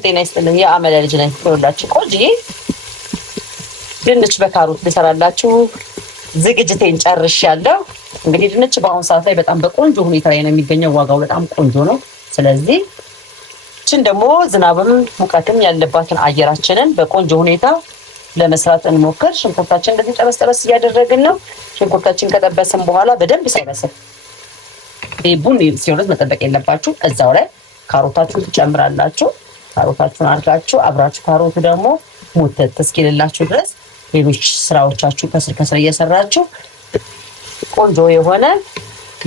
ጤና ይስጥልኝ። የአመለ ልጅ ነኝ። ተወላችሁ ቆጂ ድንች በካሮት ልሰራላችሁ ዝግጅቴን ጨርሻለሁ። እንግዲህ ድንች በአሁኑ ሰዓት ላይ በጣም በቆንጆ ሁኔታ ላይ ነው የሚገኘው። ዋጋው በጣም ቆንጆ ነው። ስለዚህ እችን ደግሞ ዝናብም ሙቀትም ያለባትን አየራችንን በቆንጆ ሁኔታ ለመስራት እንሞክር። ሽንኩርታችን እንደዚህ ጠበስ ጠበስ እያደረግን ነው። ሽንኩርታችን ከጠበስን በኋላ በደንብ ሳይበስል ቡኒ ሲሆን መጠበቅ የለባችሁ። እዛው ላይ ካሮታችሁን ትጨምራላችሁ። ካሮታችሁን አድርጋችሁ አብራችሁ ካሮቱ ደግሞ ሙተት እስኪልላችሁ ድረስ ሌሎች ስራዎቻችሁ ከስር እየሰራችሁ ቆንጆ የሆነ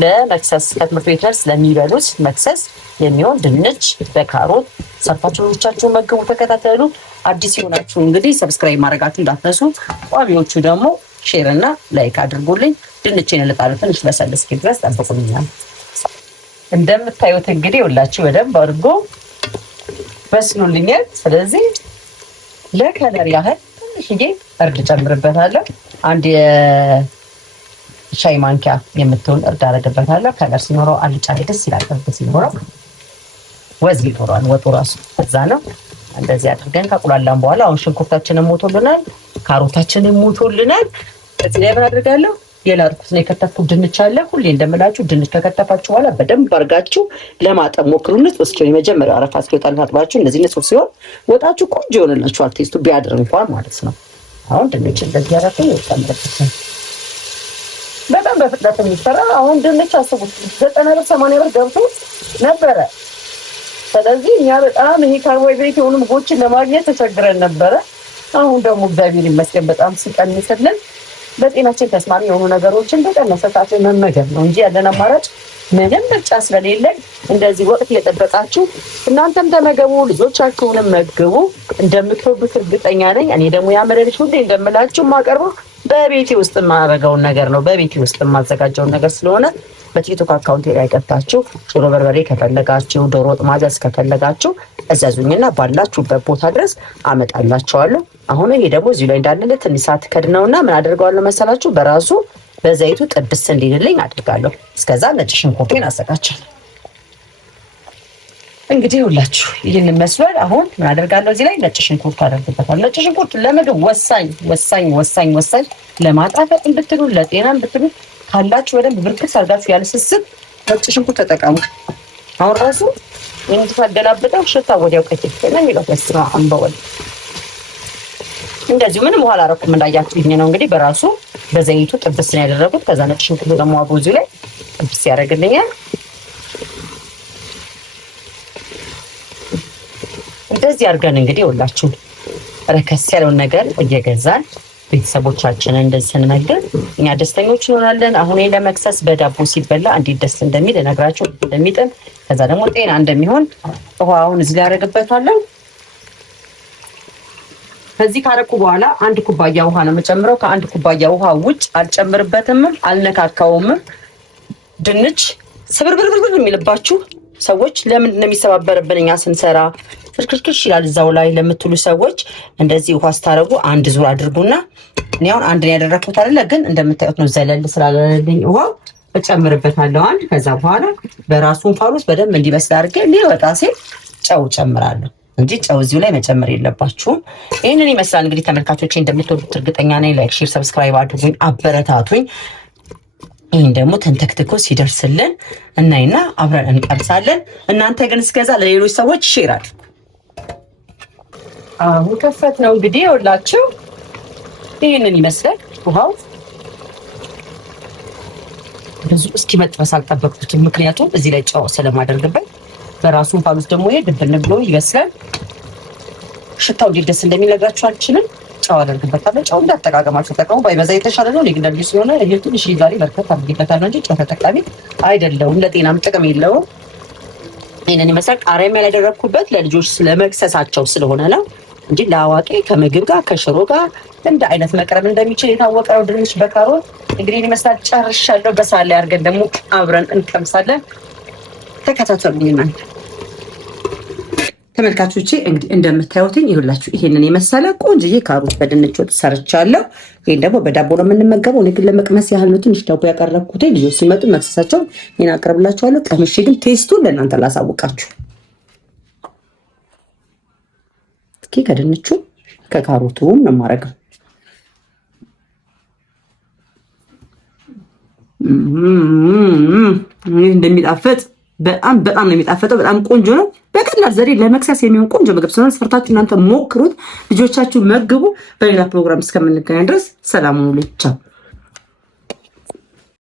ለመክሰስ ከትምህርት ቤት መልስ ለሚበሉት መክሰስ የሚሆን ድንች በካሮት ሰርታችሁ ልጆቻችሁን መግቡ። ተከታተሉ። አዲስ የሆናችሁ እንግዲህ ሰብስክራይብ ማድረጋችሁ እንዳትረሱ። ቋሚዎቹ ደግሞ ሼር እና ላይክ አድርጉልኝ። ድንችን እልጣለሁ ትንሽ በሰል እስኪል ድረስ ጠብቁልኛል። እንደምታዩት እንግዲህ ሁላችሁ በደንብ አድርጎ በስሎልኛል። ስለዚህ ለከለር ያህል ትንሽዬ እርድ ጨምርበታለሁ። አንድ የሻይ ማንኪያ የምትሆን እርድ አደርግበታለሁ። ከለር ሲኖረው አልጫ ደስ ይላል። እርድ ሲኖረው ወዝ ይኖረዋል ወጡ ራሱ። እዛ ነው እንደዚህ አድርገን ካቁላላን በኋላ አሁን ሽንኩርታችንን ሞቶልናል፣ ካሮታችንን ሞቶልናል። እዚህ ላይ ምን አድርጋለሁ? የላርኩት ነው የከተፍኩት ድንች አለ። ሁሌ እንደምላችሁ ድንች ከከተፋችሁ በኋላ በደንብ አድርጋችሁ ለማጠብ ሞክሩ። ንጹህ ሲሆን የመጀመሪያው አረፋ እስኪወጣ ታጥባችሁ እንደዚህ ንጹህ ሲሆን ወጣችሁ ቆንጆ ይሆንላችኋል። ቴስቱ ቢያድር እንኳን ማለት ነው። አሁን ድንች እንደዚህ ያደረኩ ይወጣምበት በጣም በፍጥነት የሚሰራ አሁን ድንች አስቡት 90 ብር 80 ብር ገብቶ ነበረ። ስለዚህ እኛ በጣም ይሄ ካርቦሃይድሬት የሆኑ ምግቦችን ለማግኘት ተቸግረን ነበረ። አሁን ደግሞ እግዚአብሔር ይመስገን በጣም ሲቀንስልን በጤናችን ተስማሚ የሆኑ ነገሮችን በቀነሰ ሰዓት መመገብ ነው እንጂ ያለን አማራጭ ምንም ምርጫ ስለሌለን እንደዚህ ወቅት እየጠበቃችሁ እናንተም ተመገቡ፣ ልጆቻችሁንም መግቡ። እንደምትወዱት እርግጠኛ ነኝ። እኔ ደግሞ ያመለልሽ ሁሌ እንደምላችሁ የማቀርበው በቤቴ ውስጥ የማደርገውን ነገር ነው። በቤቴ ውስጥ የማዘጋጀውን ነገር ስለሆነ በቲክቶክ አካውንቴ ላይ ገብታችሁ ጭሮ በርበሬ ከፈለጋችሁ፣ ዶሮ ወጥ ማዘዝ ከፈለጋችሁ እዘዙኝና ባላችሁበት ቦታ ድረስ አመጣላችኋለሁ። አሁን ይሄ ደግሞ እዚሁ ላይ እንዳለ ትንሽ ሰዓት ከድነውና ምን አደርገዋለሁ መሰላችሁ? በራሱ በዘይቱ ጥብስ እንዲልልኝ አድርጋለሁ። እስከዛ ነጭ ሽንኩርቴን አዘጋጃለሁ። እንግዲህ ሁላችሁ ይህን መስሏል። አሁን ምን አደርጋለሁ? እዚህ ላይ ነጭ ሽንኩርት አደርግበታለሁ። ነጭ ሽንኩርት ለምግብ ወሳኝ ለማጣፈጥ ብትሉ ለጤና ብትሉ ካላችሁ በደንብ ብርክስ አድርጋችሁ ያለ ስስት ነጭ ሽንኩርት ተጠቀሙ። አሁን ራሱ የምትፈገላበጠው ሽታ ወዲያው ከትፍ ነው የሚለው ተስራ አንበወል እንደዚህ ምንም ውሃ አላረኩም። እንዳያችሁኝ ነው እንግዲህ በራሱ በዘይቱ ጥብስ ነው ያደረኩት። ከዛ ነጭ ሽንኩርቱ ደግሞ አብሮ እዚሁ ላይ ጥብስ ያደርግልኛል። እንደዚህ አድርገን እንግዲህ ሁላችሁ ረከስ ያለውን ነገር እየገዛን ቤተሰቦቻችንን እንደዚህ ስንመግብ እኛ ደስተኞች እንሆናለን። አሁን ለመክሰስ በዳቦ ሲበላ እንዴት ደስ እንደሚል እነግራችሁ እንደሚጥም ከዛ ደግሞ ጤና እንደሚሆን ውሃውን እዚህ ላይ አደርግበታለሁ። ከዚህ ካረኩ በኋላ አንድ ኩባያ ውሃ ነው የምጨምረው። ከአንድ ኩባያ ውሃ ውጭ አልጨምርበትም፣ አልነካካውም። ድንች ስብርብርብር የሚልባችሁ ሰዎች ለምንድን ነው የሚሰባበርብን እኛ ስንሰራ ፍርክርክሽ ይላል እዛው ላይ ለምትሉ ሰዎች እንደዚህ ውሃ ስታረጉ አንድ ዙር አድርጉና እኔ አሁን አንድ ነው ያደረኩት አይደለ? ግን እንደምታዩት ነው ዘለል ስላለልኝ ውሃ እጨምርበታለሁ አንድ። ከዛ በኋላ በራሱን ፋሉስ በደንብ እንዲበስል አድርጌ ሊወጣ ሲል ጨው ጨምራለሁ እንጂ ጨው እዚሁ ላይ መጨመር የለባችሁም። ይህንን ይመስላል እንግዲህ ተመልካቾቼ፣ እንደምትወዱት እርግጠኛ ነኝ። ላይክ፣ ሼር፣ ሰብስክራይብ አድርጉኝ፣ አበረታቱኝ። ይህን ደግሞ ተንተክትኮ ሲደርስልን እናይና አብረን እንቀምሳለን። እናንተ ግን እስከዛ ለሌሎች ሰዎች ሼር አድርጉ። አሁን ከፈት ነው እንግዲህ ይኸውላችሁ ይህንን ይመስላል። ውሃው ብዙ እስኪመጥበስ አልጠበቅኩትም፣ ምክንያቱም እዚህ ላይ ጨው ስለማደርግበት በራሱን ፋሉስ ደግሞ ይሄ ድብን ብሎ ይበስላል። ሽታው እንዴት ደስ እንደሚነግራችሁ አልችልም። ጨው አደርግበታለሁ። ጨው እንዳጠቃቀማችሁ ተጠቀሙ። ባይበዛ የተሻለ ነው። ለግንዳ ልጅ ስለሆነ ይሄ ትንሽ ዛሬ በርከት አድርጌበታለሁ እንጂ ጨው ተጠቃሚ አይደለሁም። ለጤናም ጥቅም የለውም። ይሄንን ይመስላል። ቃሪያም ያላደረኩበት ለልጆች ስለመክሰሳቸው ስለሆነ ነው እንጂ ለአዋቂ ከምግብ ጋር ከሽሮ ጋር እንደ አይነት መቅረብ እንደሚችል የታወቀ ነው። ድንች በካሮት እንግዲህ ይመስላል። ጨርሻለሁ። በሳል ላይ አድርገን ደግሞ አብረን እንቀምሳለን። ተከታተሉኝ ተመልካቾቼ። እንግዲህ እንደምታዩትኝ ይሁላችሁ ይሄንን የመሰለ ቆንጆዬ ካሮት በድንች ወጥ ሰርቻለሁ። ይሄን ደግሞ በዳቦ ነው የምንመገበው። እኔ ግን ለመቅመስ ያህል ነው ትንሽ ዳቦ ያቀረብኩት። ልጆች ሲመጡ መክሰሳቸው ይሄን አቀርብላችኋለሁ። ቀምሼ ግን ቴስቱን ለእናንተ ላሳውቃችሁ። እስኪ ከድንቹ ከካሮቱም ነው የማደርገው። እንደሚጣፍጥ በጣም ነው የሚጣፍጠው። በጣም ቆንጆ ነው። በቀላል ዘዴ ለመክሰስ የሚሆን ቆንጆ ምግብ ስለሆነ ሰርታችሁ እናንተ ሞክሩት፣ ልጆቻችሁ መግቡ። በሌላ ፕሮግራም እስከምንገናኝ ድረስ ሰላም ሁኑ። ቻው።